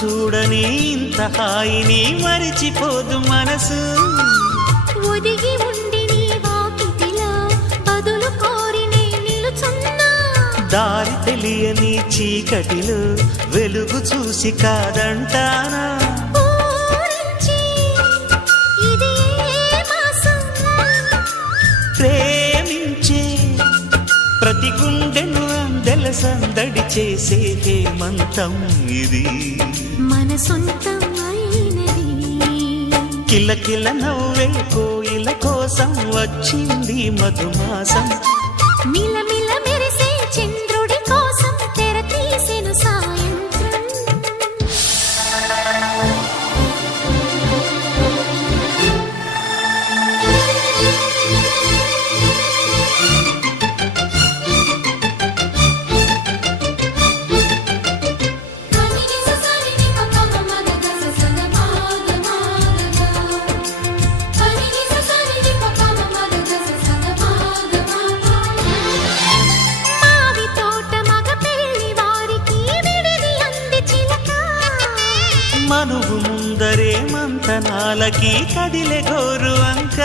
చూడని ఇంత హాయిని మరిచిపోదు మనసు. ఒదిగి ఉండి నీ వాకిటిలో బదులు కోరి నే నిలుచున్నా. దారి తెలియని చీకటిలో వెలుగు చూసి కాదంటానా. ప్రేమించే ప్రతి గుండెను అందెల సందడి చేసే హేమంతం ఇది. మన సొంతం అయినది. కిలకిల నవ్వే కోయిల కోసం వచ్చింది మధుమాసం. మిలమిల మెరిసే చంద్రుడి కోసం తెర తీసెను సాయంత్రం. మనువు ముందరే మంతనాలకి కదిలే గోరు అంక.